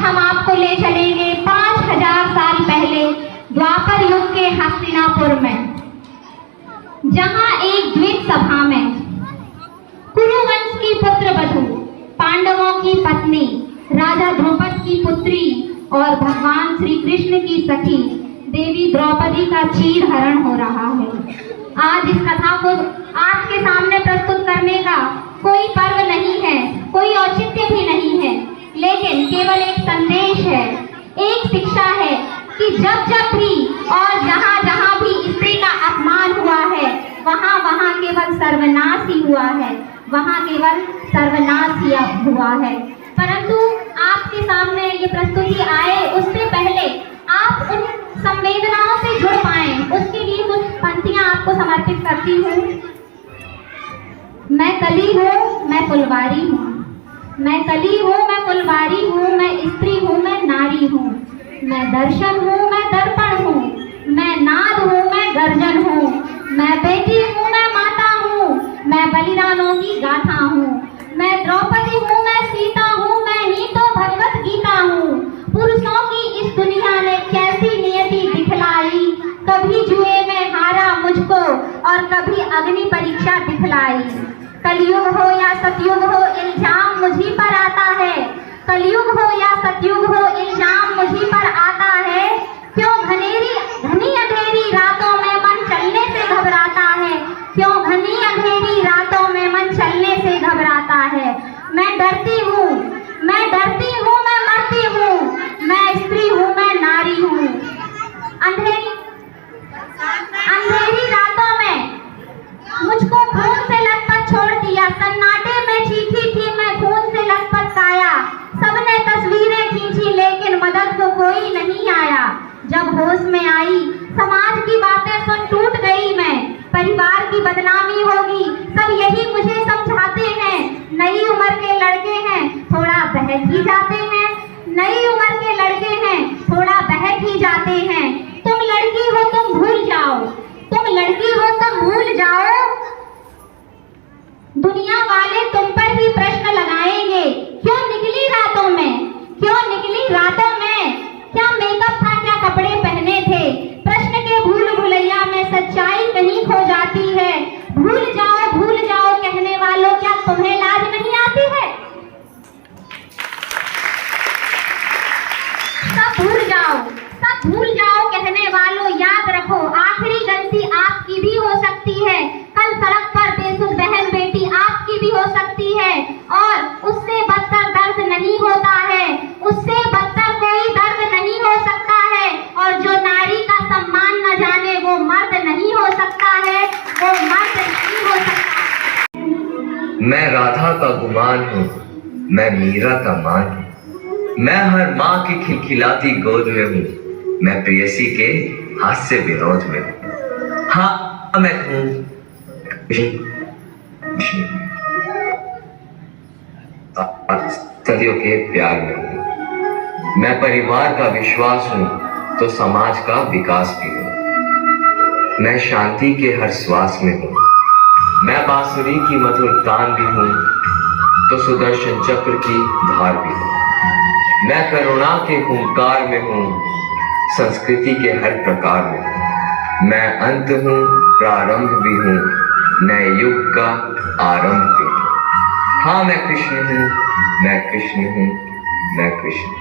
हम आपको ले चलेंगे 5000 साल पहले द्वापर युग के हस्तिनापुर में, जहां एक द्विज सभा में कुरुवंश की पुत्र वधू, पांडवों की पत्नी, राजा द्रौपद की पुत्री और भगवान श्री कृष्ण की सखी देवी द्रौपदी का चीर हरण हो रहा है। आज इस कथा को आपके सामने प्रस्तुत करने का कोई पर्व नहीं है, कोई औचित्य भी नहीं है, लेकिन केवल एक संदेश है, एक शिक्षा है कि जब जब भी और जहाँ जहाँ भी स्त्री का अपमान हुआ है, वहाँ वहाँ केवल सर्वनाश ही हुआ है, वहाँ केवल सर्वनाश ही हुआ है। परंतु आपके सामने ये प्रस्तुति आए उससे पहले आप उन संवेदनाओं से जुड़ पाएं, उसके लिए कुछ पंक्तियां आपको समर्पित करती हूँ। मैं कली हूँ, मैं फुलवारी हूँ, मैं कली हूँ, मैं फुलवारी हूँ, मैं स्त्री हूँ, मैं नारी हूँ, मैं दर्शन हूँ, मैं दर्पण हूँ, मैं नाद हूँ, मैं गर्जन हूँ, मैं बेटी हूँ, मैं माता हूँ, मैं बलिदानों की गाथा हूँ, मैं द्रौपदी हूँ, मैं सीता हूँ, मैं ही तो भगवत गीता हूँ। पुरुषों की इस दुनिया ने कैसी नियति दिखलाई, कभी जुए में हारा मुझको और कभी अग्नि परीक्षा दिखलाई। कलयुग हो या सतयुग हो, इल्जाम मुझी पर आता है, कलयुग हो या सतयुग हो, इल्जाम मुझी पर आता है। क्यों घनी अंधेरी रातों में मन चलने से घबराता है, क्यों घनी अंधेरी रातों में मन चलने से घबराता है। मैं डरती हूँ, मैं डरती हूँ, मैं मरती हूँ, मैं स्त्री हूँ, मैं नारी हूँ। अंधेरी रातों में मुझको खून से लथपथ छोड़ दिया, सन्नाटे में चीखी थी मैं खून से लथपथ काया। सबने तस्वीरें खींची लेकिन मदद को कोई नहीं आया। जब होश में आई समाज की बातें सुन टूट गई मैं, परिवार की बदनामी होगी सब यही मुझे समझाते हैं। नई उम्र के लड़के हैं थोड़ा बहक ही जाते हैं, नई उम्र के लड़के हैं थोड़ा बहक ही जाते हैं। तुम लड़की हो तुम भूल जाओ, तुम लड़की हो तुम भूल जाओ, दुनिया वाले तुम पर ही प्रश्न लगाएंगे। क्यों निकली रातों में, क्यों निकली रातों में, क्या मेकअप था, क्या कपड़े पहने थे। प्रश्न के भूल भुलैया में सच्चाई कहीं खो जाती है। भूल जाओ कहने वालों, क्या तुम्हें लाज नहीं आती है। सब भूल जाओ कहने वालों, याद रखो आखिरी गलती आपकी भी हो सकती है। कल सड़क पर बेसुध बहन बेटी आपकी भी हो सकती है, और उससे बदतर दर्द नहीं होता है, उससे बदतर कोई दर्द नहीं हो सकता है। और जो नारी का सम्मान न जाने वो मर्द नहीं हो सकता है, वो मर्द नहीं हो सकता। मैं राधा का गुमान हूँ, मैं मीरा का मान हूँ, मैं हर माँ की खिलखिलाती गोद में हूँ, मैं प्रेयसी के हास्य विनोद में हूँ। हाँ मैं हूँ सदियों के प्यार में हूँ, मैं परिवार का विश्वास हूँ तो समाज का विकास भी हूँ, मैं शांति के हर श्वास में हूँ, मैं बांसुरी की मधुर तान भी हूँ तो सुदर्शन चक्र की धार भी हूँ, मैं करुणा के हुंकार में हूँ, संस्कृति के हर प्रकार में हूँ, मैं अंत हूँ प्रारंभ भी हूँ, नए युग का आरंभ भी हूँ। हाँ मैं कृष्ण हूँ, मैं कृष्ण हूँ, मैं कृष्ण हूँ।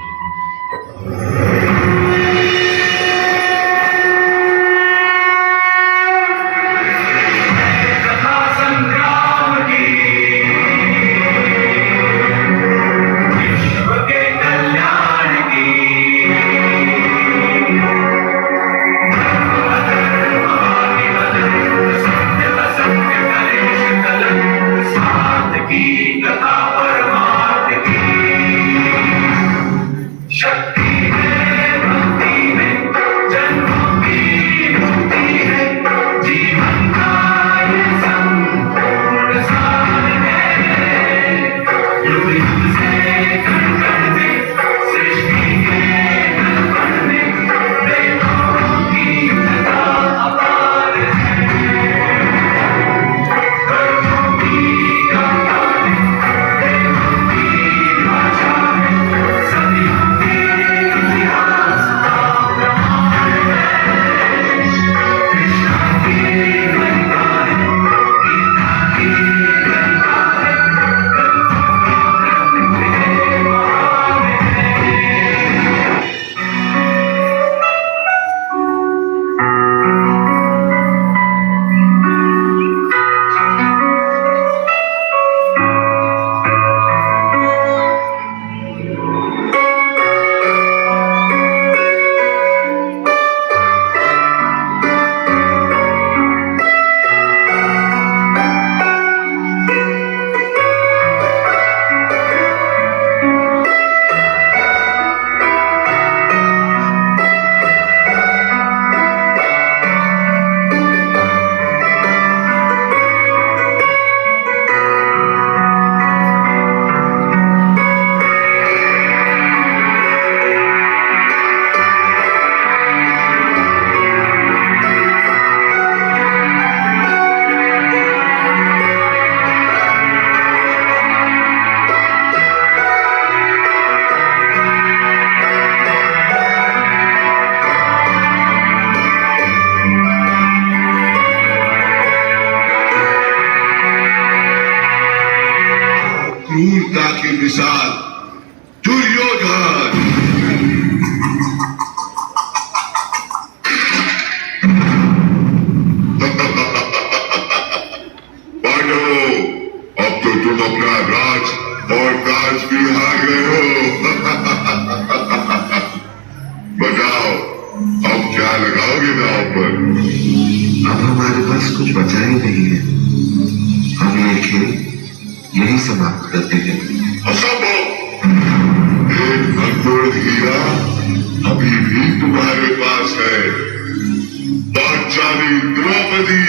कुछ बचा ही नहीं है। हम ये खेल यही समाप्त करते हैं। एक अनमोल हीरा अभी भी तुम्हारे पास है, पांचाली द्रौपदी।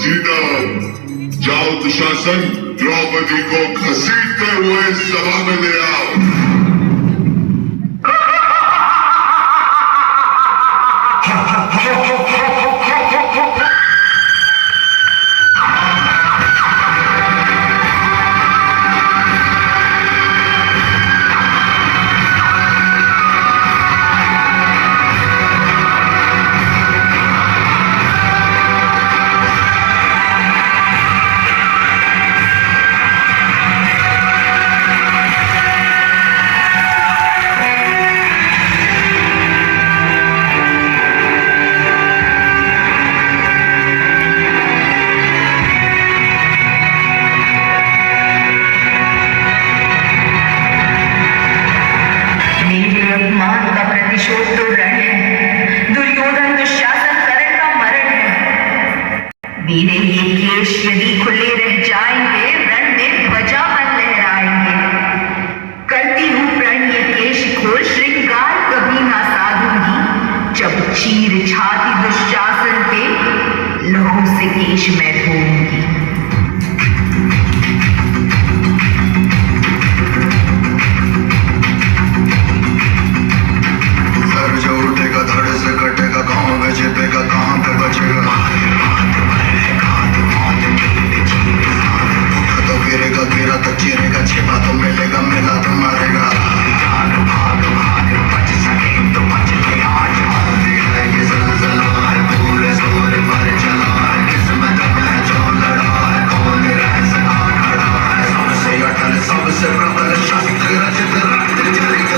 जीतम। जाओ दुशासन, द्रौपदी को घसीटते हुए सभा में ले आओ। मेरे ये केश यदि खुले रह जाएंगे, रण में ध्वजा बन लहराएंगे। करती हूँ प्रण ये केश खोल, श्रृंगार कभी ना साधूंगी। जब चीर छाती दुशासन पे लहू से केश मैं धोऊंगी। सर जो उठेगा धड़ से कटेगा, गाँव में छिपेगा कहाँ पे बचेगा। गिरेगा गिरा तो चिरेगा, छिपा तो मिलेगा, मिला तो मारेगा। बच सके तो बच ले आज, ये ज़लज़ला है, पूरे जोर पर चला है। किस्मत में जो लड़ा है, कौन रह सका खड़ा है। सबसे अटल सबसे प्रबल शस्त्र रचित रक्त चरित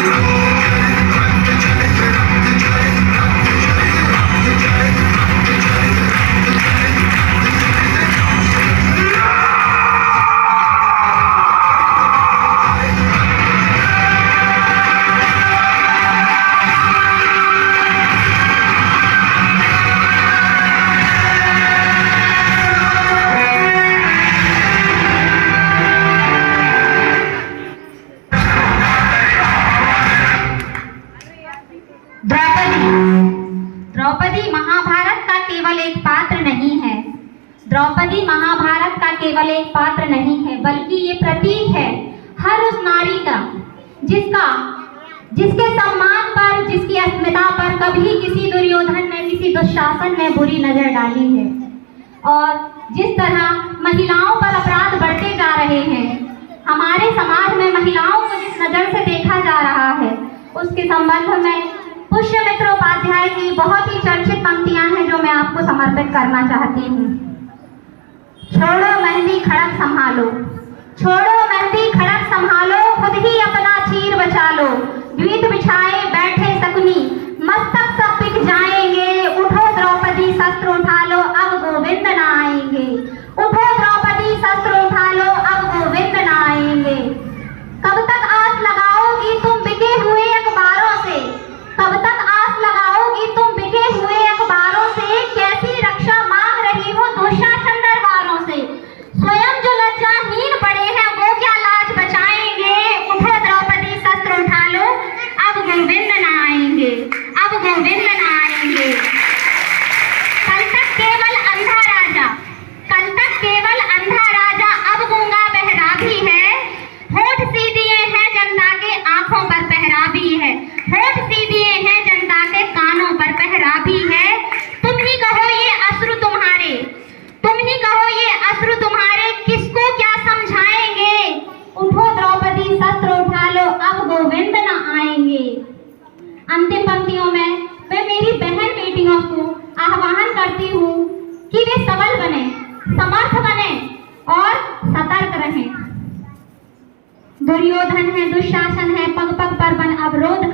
द्रौपदी महाभारत का केवल एक पात्र नहीं है। द्रौपदी महाभारत का केवल एक पात्र नहीं है, बल्कि ये प्रतीक है हर उस नारी का जिसके सम्मान पर, जिसकी अस्मिता पर कभी किसी दुर्योधन ने, किसी दुशासन ने बुरी नजर डाली है। और जिस तरह महिलाओं पर अपराध बढ़ते जा रहे हैं, हमारे समाज में महिलाओं को जिस नजर से देखा जा रहा है, उसके संबंध में पुष्यमित्र उपाध्याय की बहुत ही चर्चित पंक्तियां हैं जो मैं आपको समर्पित करना चाहती हूँ। छोड़ो मेहंदी खड़क संभालो, छोड़ो मेहंदी खड़क संभालो, खुद ही अपना चीर बचा लो। द्वीत बिछाए बैठे शकुनी, मस्तक सब बिक जाएंगे। उठो द्रौपदी शस्त्र उठा लो, अब गोविंद न आएंगे। उठो द्रौपदी शस्त्र उठा लो, अब गोविंद न आएंगे। कब तक आस लगाओगी तुम बिके हुए अखबारों से, कब तक आस लगाओगी तुम बिके हुए अखबारों से। कैसी रक्षा मांग रही हो दुशासन दरबारों से, स्वयं जो लज्जाहीन पड़े हैं वो क्या लाज बचाएंगे। उठो द्रौपदी शस्त्र उठा लो, अब गोविंद न आएंगे, अब गोविंद न आएंगे। कल तक केवल अंधा राजा, कल तक केवल अंधा राजा, अब गूंगा बहरा भी है। होठ सी दिए हैं जनता के आंखों पर पहरा भी है, होठ सी दिए हैं जनता के कानों पर पहरा भी है। तुम ही कहो ये अश्रु तुम्हारे, तुम ही कहो ये अश्रु तुम्हारे, किसको क्या समझाएंगे। उठो द्रौपदी शस्त्र उठा लो, अब गोविंद न आएंगे। अंतिम पंक्तियों में मैं मेरी बहन बेटियों को आह्वान करती हूँ कि वे सबल बने, समर्थ बने और सतर्क रहें। दुर्योधन है, दुशासन है, पग पग पर बन अवरोध